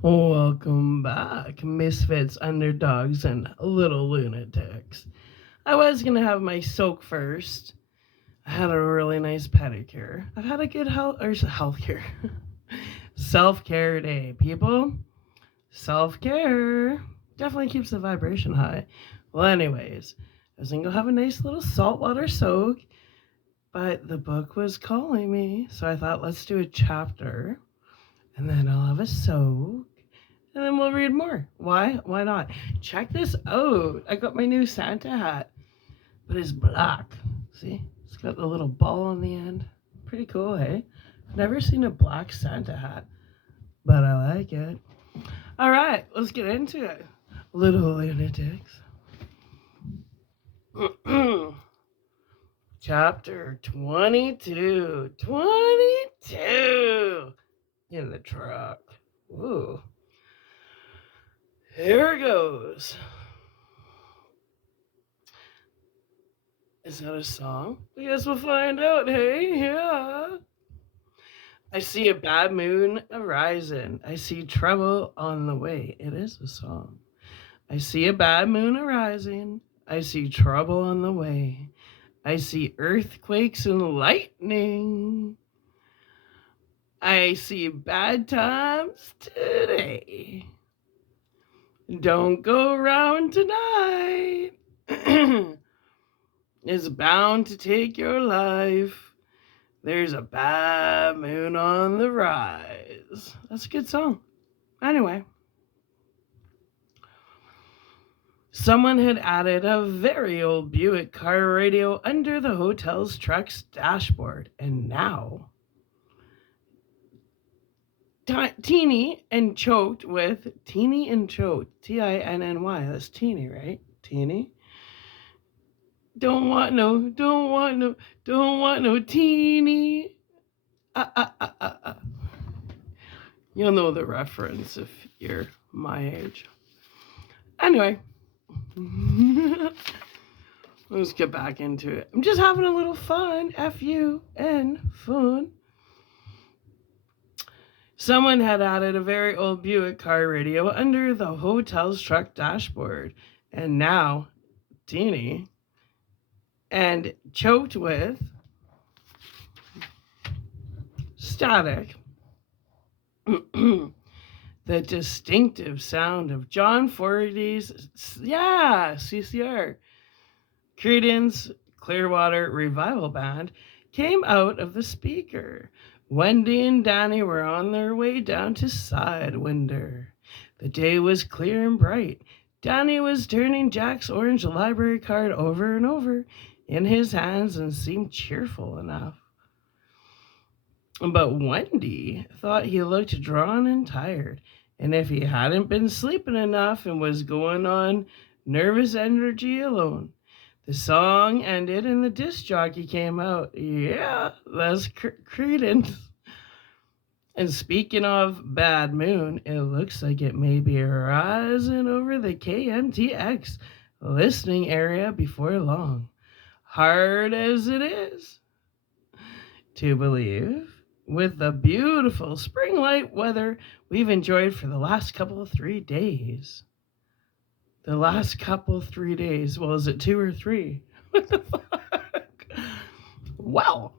Welcome back, misfits, underdogs, and little lunatics. I was gonna have my soak first. I had a really nice pedicure. I've had a good healthcare, self care day, people. Self care definitely keeps the vibration high. Well, anyways, I was gonna go have a nice little saltwater soak, but the book was calling me, so I thought let's do a chapter, and then I'll have a soak and then we'll read more. Why? Why not? Check this out. I got my new Santa hat, but it's black. See? It's got the little ball on the end. Pretty cool, hey? I've never seen a black Santa hat, but I like it. All right, let's get into it. Little lunatics. Chapter 22. 22 in the truck. Ooh. Here goes. Is that a song? I guess we'll find out, hey? Yeah. I see a bad moon arising. I see trouble on the way. It is a song. I see a bad moon arising. I see trouble on the way. I see earthquakes and lightning. I see bad times today. Don't go around tonight. Is bound to take your life. There's a bad moon on the rise. That's a good song. Anyway, someone had added a very old Buick car radio under the hotel's truck's dashboard, and now Teeny and choked with Teeny and choked. Tinny. That's Teeny, right? Teeny. Don't want no teeny. You'll know the reference if you're my age. Anyway, let's get back into it. I'm just having a little fun. F-U-N, fun. Someone had added a very old Buick car radio under the hotel's truck dashboard, and now Teeny and choked with static the distinctive sound of John Fogerty's CCR Creedence Clearwater Revival Band came out of the speaker. Wendy and Danny were on their way down to Sidewinder. The day was clear and bright. Danny was turning Jack's orange library card over and over in his hands and seemed cheerful enough. But Wendy thought he looked drawn and tired, and if he hadn't been sleeping enough and was going on nervous energy alone. The song ended and the disc jockey came out. Yeah, that's Creedence. And speaking of bad moon, it looks like it may be rising over the KMTX listening area before long. Hard as it is to believe, with the beautiful spring light weather we've enjoyed for the last couple of 3 days. The last couple 3 days. Well, is it 2 or 3? What the fuck? Well,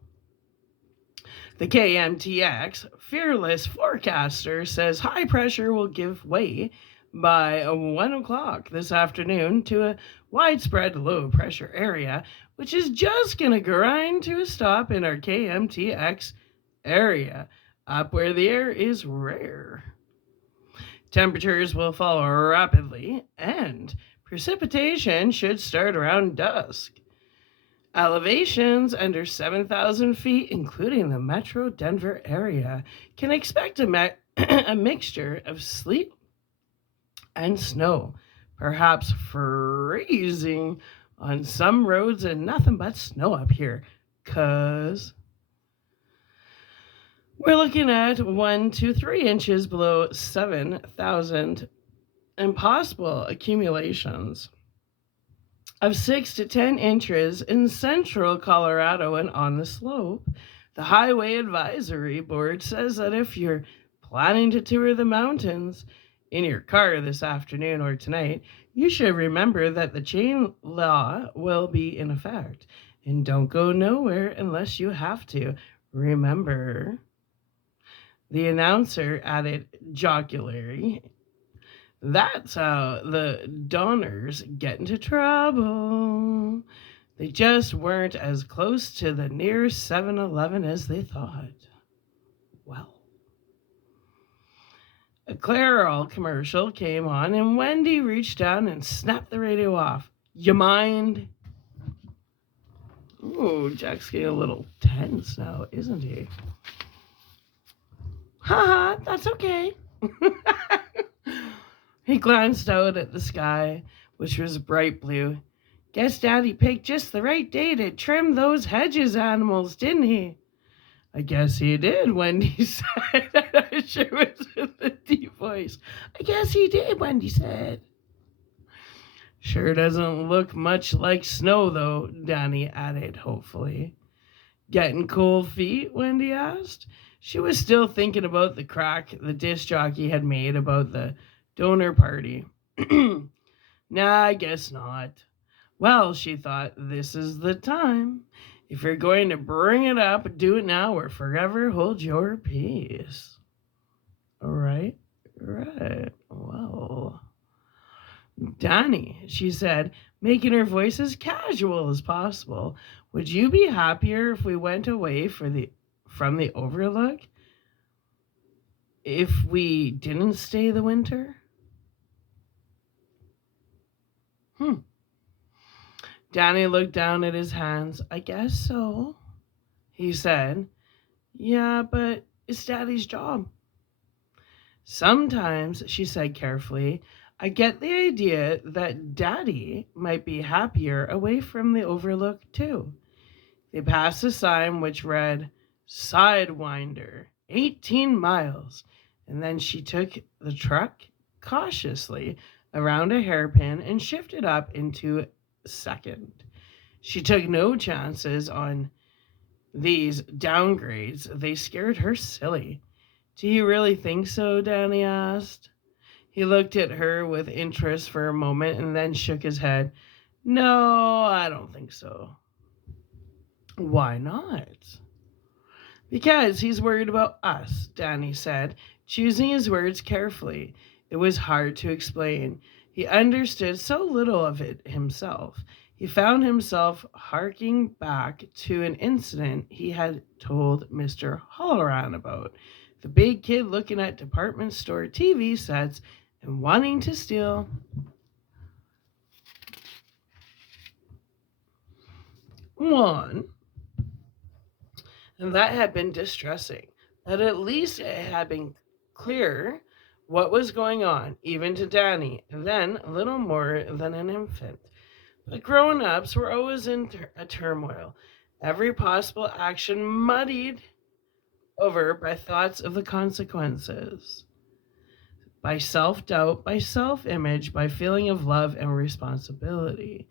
the KMTX fearless forecaster says high pressure will give way by 1 o'clock this afternoon to a widespread low pressure area, which is just going to grind to a stop in our KMTX area, up where the air is rare. Temperatures will fall rapidly, and precipitation should start around dusk. Elevations under 7,000 feet, including the Metro Denver area, can expect a mixture of sleet and snow, perhaps freezing on some roads and nothing but snow up here, 'cause we're looking at 1 to 3 inches below 7,000 and possible accumulations of 6 to 10 inches in central Colorado and on the slope. The Highway Advisory Board says that if you're planning to tour the mountains in your car this afternoon or tonight, you should remember that the chain law will be in effect. And don't go nowhere unless you have to. Remember, the announcer added jocularly. That's how the Donners get into trouble. They just weren't as close to the nearest 7-Eleven as they thought. Well, a Clairol commercial came on, and Wendy reached down and snapped the radio off. You mind? Ooh, Jack's getting a little tense now, isn't he? Haha, that's okay. He glanced out at the sky, which was bright blue. Guess Daddy picked just the right day to trim those hedges animals, didn't he? I guess he did, Wendy said. She was in a deep voice. I guess he did, Wendy said. Sure doesn't look much like snow, though, Danny added hopefully. Getting cold feet? Wendy asked. She was still thinking about the crack the disc jockey had made about the donor party. Nah, I guess not. Well, she thought, this is the time. If you're going to bring it up, do it now or forever hold your peace. All right. Well, Danny, she said, making her voice as casual as possible, would you be happier if we went away from the Overlook? If we didn't stay the winter? Danny looked down at his hands. I guess so, he said. Yeah, but it's Daddy's job. Sometimes, she said carefully, I get the idea that Daddy might be happier away from the Overlook, too. They passed a sign which read, Sidewinder, 18 miles, and then she took the truck cautiously around a hairpin and shifted up into second. She took no chances on these downgrades. They scared her silly. Do you really think so? Danny asked. He looked at her with interest for a moment and then shook his head. No, I don't think so. Why not? Because he's worried about us, Danny said, choosing his words carefully. It was hard to explain. He understood so little of it himself. He found himself harking back to an incident he had told Mr. Halloran about. The big kid looking at department store TV sets and wanting to steal one. And that had been distressing. But at least it had been clear what was going on, even to Danny, then a little more than an infant. But grown-ups were always in a turmoil, every possible action muddied over by thoughts of the consequences, by self-doubt, by self-image, by feeling of love and responsibility.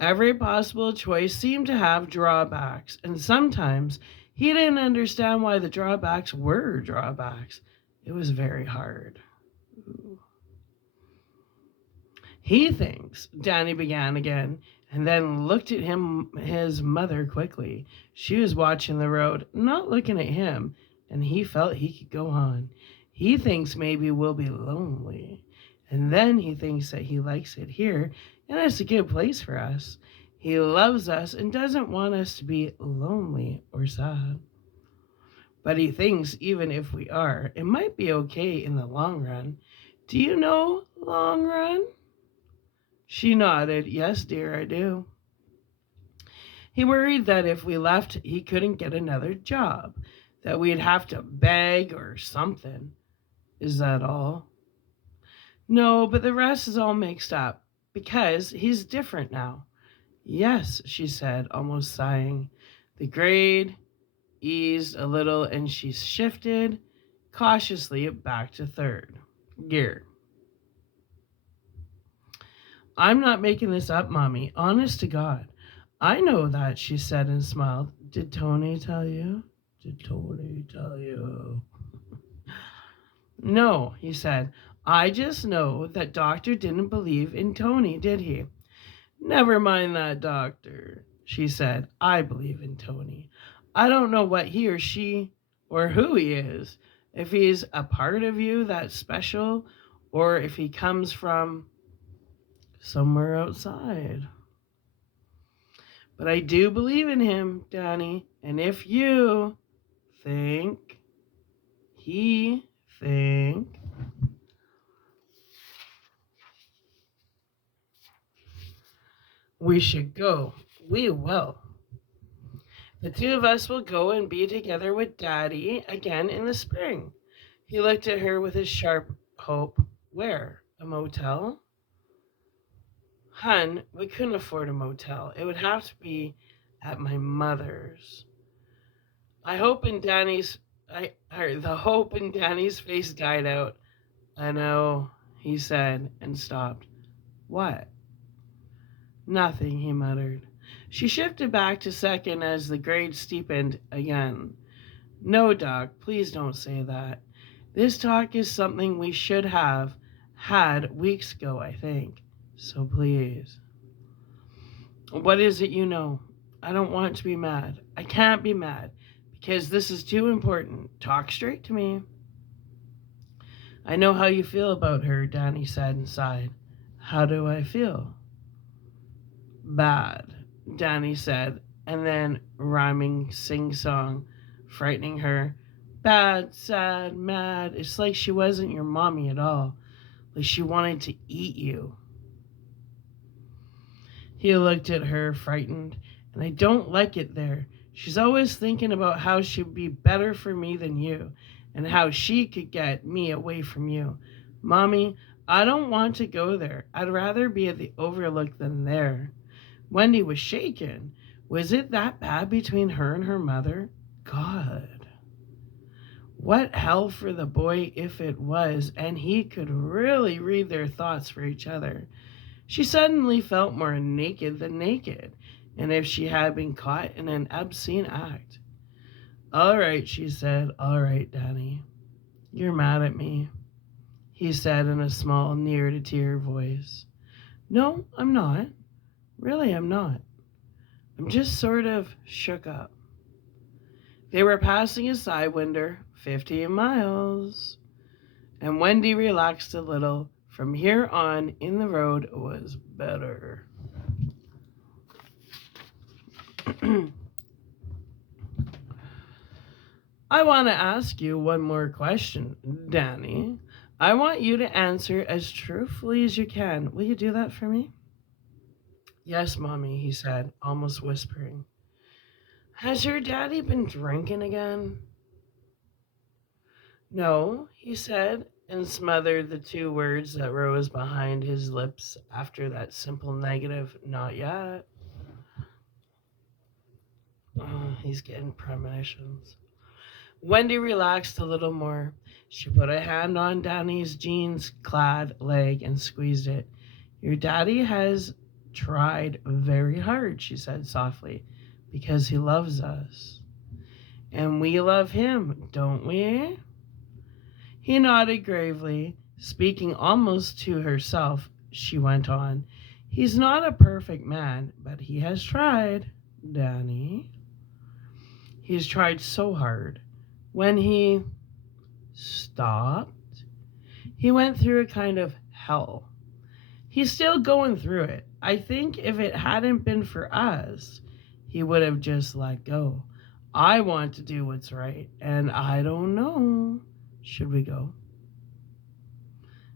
Every possible choice seemed to have drawbacks, and sometimes he didn't understand why the drawbacks were drawbacks. It was very hard. He thinks, Danny began again, and then looked at his mother quickly. She was watching the road, not looking at him, and he felt he could go on. He thinks maybe we'll be lonely, and then he thinks that he likes it here, and it's a good place for us. He loves us and doesn't want us to be lonely or sad. But he thinks even if we are, it might be okay in the long run. Do you know long run? She nodded. Yes, dear, I do. He worried that if we left, he couldn't get another job, that we'd have to beg or something. Is that all? No, but the rest is all mixed up, because he's different now. Yes, she said, almost sighing. The grade eased a little, and she shifted cautiously back to third gear. I'm not making this up, Mommy. Honest to God. I know that, she said and smiled. Did Tony tell you? Did Tony tell you? No, he said. I just know that doctor didn't believe in Tony, did he? Never mind that doctor, she said. I believe in Tony. I don't know what he or she or who he is. If he's a part of you that's special or if he comes from somewhere outside. But I do believe in him, Danny. And if you think he think we should go, we will. The two of us will go and be together with Daddy again in the spring. He looked at her with his sharp hope. Where? A motel? Hun, we couldn't afford a motel. It would have to be at my mother's. I hope in Danny's the hope in Danny's face died out. I know, he said and stopped. What? Nothing, he muttered. She shifted back to second as the grade steepened again. No, Doc, please don't say that. This talk is something we should have had weeks ago, I think. So please. What is it you know? I don't want to be mad. I can't be mad because this is too important. Talk straight to me. I know how you feel about her, Danny said and sighed. How do I feel? Bad, Danny said, and then rhyming sing-song, frightening her. Bad, sad, mad. It's like she wasn't your mommy at all. Like she wanted to eat you. He looked at her, frightened, and I don't like it there. She's always thinking about how she'd be better for me than you, and how she could get me away from you. Mommy, I don't want to go there. I'd rather be at the Overlook than there. Wendy was shaken. Was it that bad between her and her mother? God. What hell for the boy if it was, and he could really read their thoughts for each other. She suddenly felt more naked than naked, and if she had been caught in an obscene act. All right, she said. All right, Danny. You're mad at me, he said in a small, near-to-tear voice. No, I'm not. Really, I'm not. I'm just sort of shook up. They were passing a side window, 15 miles, and Wendy relaxed a little. From here on in the road was better. I want to ask you one more question, Danny. I want you to answer as truthfully as you can. Will you do that for me? Yes, Mommy, he said, almost whispering. Has your daddy been drinking again? No, he said, and smothered the two words that rose behind his lips after that simple negative, not yet. Oh, he's getting premonitions. Wendy relaxed a little more. She put a hand on Danny's jeans clad leg and squeezed it. Your daddy has tried very hard, she said softly, because he loves us. And we love him, don't we? He nodded gravely, speaking almost to herself. She went on. He's not a perfect man, but he has tried, Danny. He's tried so hard. When he stopped, he went through a kind of hell. He's still going through it. I think if it hadn't been for us, he would have just let go. I want to do what's right, and I don't know. Should we go?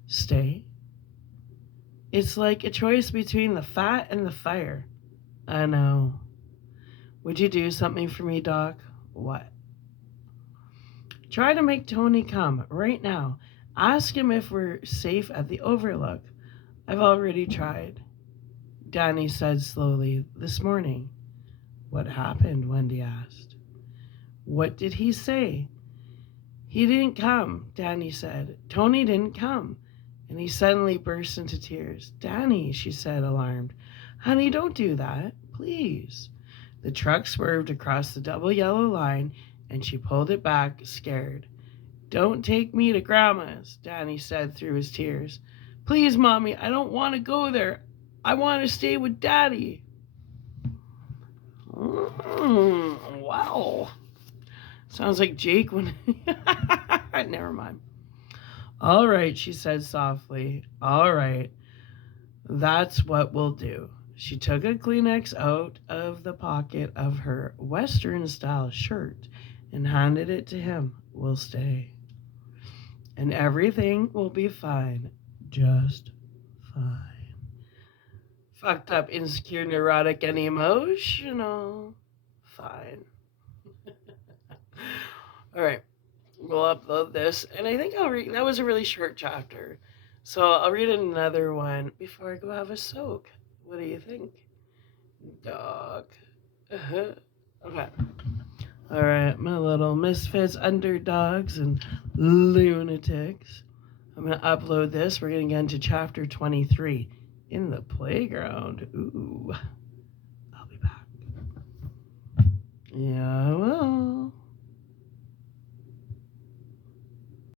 Stay? It's like a choice between the fat and the fire. I know. Would you do something for me, Doc? What? Try to make Tony come right now. Ask him if we're safe at the Overlook. I've already tried. Danny said slowly, this morning. What happened? Wendy asked. What did he say? He didn't come, Danny said. Tony didn't come. And he suddenly burst into tears. Danny, she said, alarmed. Honey, don't do that, please. The truck swerved across the double yellow line, and she pulled it back, scared. Don't take me to Grandma's, Danny said through his tears. Please, Mommy, I don't want to go there. I want to stay with Daddy. Wow. Sounds like Jake when... Never mind. All right, she said softly. All right. That's what we'll do. She took a Kleenex out of the pocket of her Western-style shirt and handed it to him. We'll stay. And everything will be fine. Just fine. Fucked up, insecure, neurotic, and emotional. Fine. All right. We'll upload this. And I think I'll read... That was a really short chapter. So I'll read another one before I go have a soak. What do you think? Dog. Okay. All right, my little misfits, underdogs, and lunatics. I'm going to upload this. We're going to get into chapter 23, In the Playground. Ooh. I'll be back. Yeah, well.